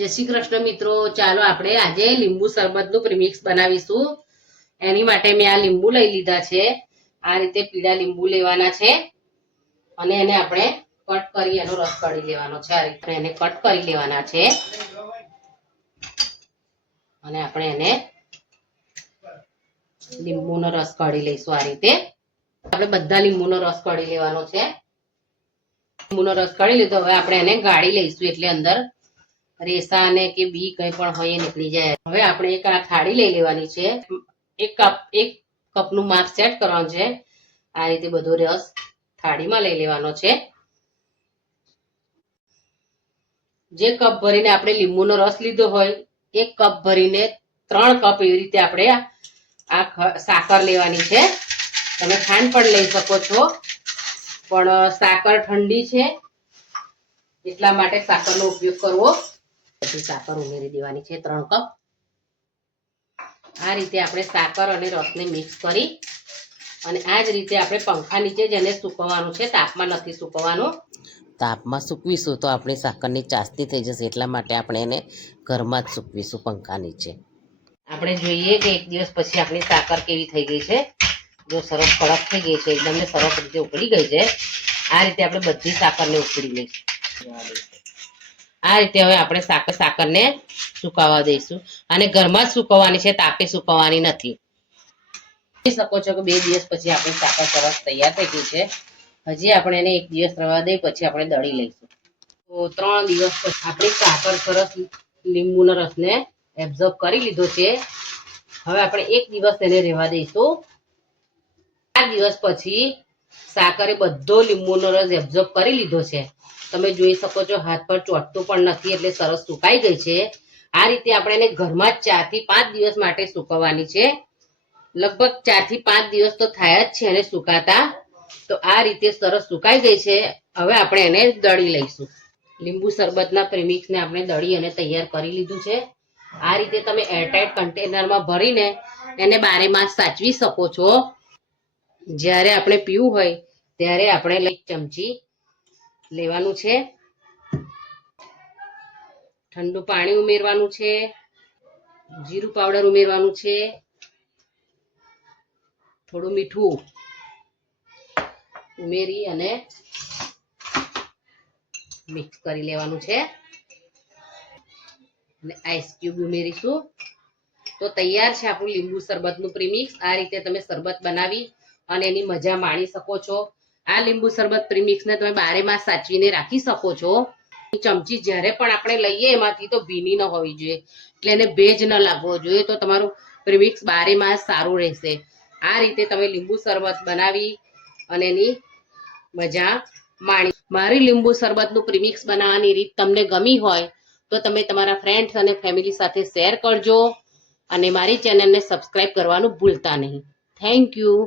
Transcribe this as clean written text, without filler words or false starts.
જય શ્રી કૃષ્ણ મિત્રો, ચાલો આપણે આજે લીંબુ શરબતનું પ્રીમિક્સ બનાવીશું। એની માટે મેં આ લીંબુ લઈ લીધા છે। આ રીતે પીળા લીંબુ લેવાના છે અને એને આપણે કટ કરી એનો રસ કાઢી લેવાનો છે। આ રીતે એને કટ કરી લેવાના છે અને આપણે એને લીંબુનો રસ કાઢી લઈશું। આ રીતે આપણે બધા લીંબુનો રસ કાઢી લેવાનો છે। લીંબુનો રસ કાઢી લીધો, હવે આપણે એને ગાળી લઈશું એટલે અંદર રેસા ને કે બી કઈ પણ હોય એ નીકળી જાય। હવે આપણે એક આ થાળી લઈ લેવાની છે। એક કપનું માપ સેટ કરવાનું છે। આ રીતે બધો રસ થાળીમાં લઈ લેવાનો છે। જે કપ ભરીને આપણે લીંબુનો રસ લીધો હોય એક કપ ભરીને 3 કપ એવી રીતે આપણે આ સાકર લેવાની છે। તમે ખાંડ પણ લઈ શકો છો, પણ સાકર ઠંડી છે એટલા માટે સાકરનો ઉપયોગ કરવો। સાકર ઉમેરી દેવાની છે 3 કપ। આ રીતે આપણે સાકર અને રસને મિક્સ કરી અને આ જ રીતે આપણે પંખા નીચે જ એને સૂકવવાનું છે, તાપમાં નથી સૂકવવાનું। તાપમાં સૂકવીશું તો આપણી સાકરની ચાસતી થઈ જશે, એટલા માટે આપણે એને ઘરમાં જ સૂકવીશું પંખા નીચે। આપણે જોઈએ કે એક દિવસ પછી આપણી સાકર કેવી થઈ ગઈ છે। જો સરસ કડક થઈ ગઈ છે, એકદમ સરસ રીતે ઉકળી ગઈ છે। આ રીતે આપણે બધી સાકરને ઉકળી લઈશું। આ રીતે હવે આપણે સાકરને સુકાવા દઈશું અને ઘરમાં જ સુકવવાની છે, તાપે સુકવવાની નથી। જોઈ શકો છો કે 2 દિવસ પછી આપણી સાકર સરસ તૈયાર થઈ ગઈ છે। હજી આપણે એને 1 દિવસ રવા દઈ પછી આપણે દળી લઈશું। તો 3 દિવસ પછી આપણી સાકર સરસ લીંબુના રસને એબ્ઝોર્બ કરી લીધો છે। હવે આપણે 1 દિવસ એને રહેવા દઈશું। 4 દિવસ પછી સાકરે બધો લીંબુનો રસ એબ્ઝોર્બ કરી લીધો છે। તમે જોઈ શકો છો હાથ પર ચોટતું પણ નથી, એટલે સરસ સુકાઈ ગઈ છે। આ રીતે આપણે એને ઘરમાં જ 4 થી 5 દિવસ માટે સુકવવાની છે। લગભગ 4 થી 5 દિવસ તો થાય જ છે એને સુકાતા। તો આ રીતે સરસ સુકાઈ ગઈ છે। હવે આપણે એને દળી લઈશું। લીંબુ શરબતના પ્રીમિક્સને આપણે દળી અને તૈયાર કરી લીધું છે। આ રીતે તમે એરટાઇટ કન્ટેનરમાં ભરીને એને 12 માસ સાચવી શકો છો। જ્યારે આપણે પીવું હોય ત્યારે આપણે 1 ચમચી લેવાનું છે, ઠંડુ પાણી ઉમેરવાનું છે, જીરું પાવડર ઉમેરવાનું છે, થોડું મીઠું ઉમેરી અને મિક્સ કરી લેવાનું છે અને આઈસ ક્યુબ ઉમેરીશું તો તૈયાર છે આપણું લીંબુ શરબતનું પ્રીમિક્સ। આ રીતે તમે શરબત બનાવી અને એની મજા માણી શકો છો। આ લીંબુ શરબત પ્રીમિક્સને તમે 12 માસ સાચવીને રાખી શકો છો। ચમચી જ્યારે પણ આપણે લઈએ એમાંથી તો ભીની ન હોવી જોઈએ, એટલે એને ભેજ ન લાગવો જોઈએ, તો તમારું પ્રીમિક્સ 12 માસ સારું રહેશે। આ રીતે તમે લીંબુ શરબત બનાવી અને એની મજા માણી। મારી લીંબુ શરબતનું પ્રીમિક્સ બનાવવાની રીત તમને ગમી હોય તો તમે તમારા ફ્રેન્ડ્સ અને ફેમિલી સાથે શેર કરજો અને મારી ચેનલને સબસ્ક્રાઇબ કરવાનું ભૂલતા નહીં। Thank you.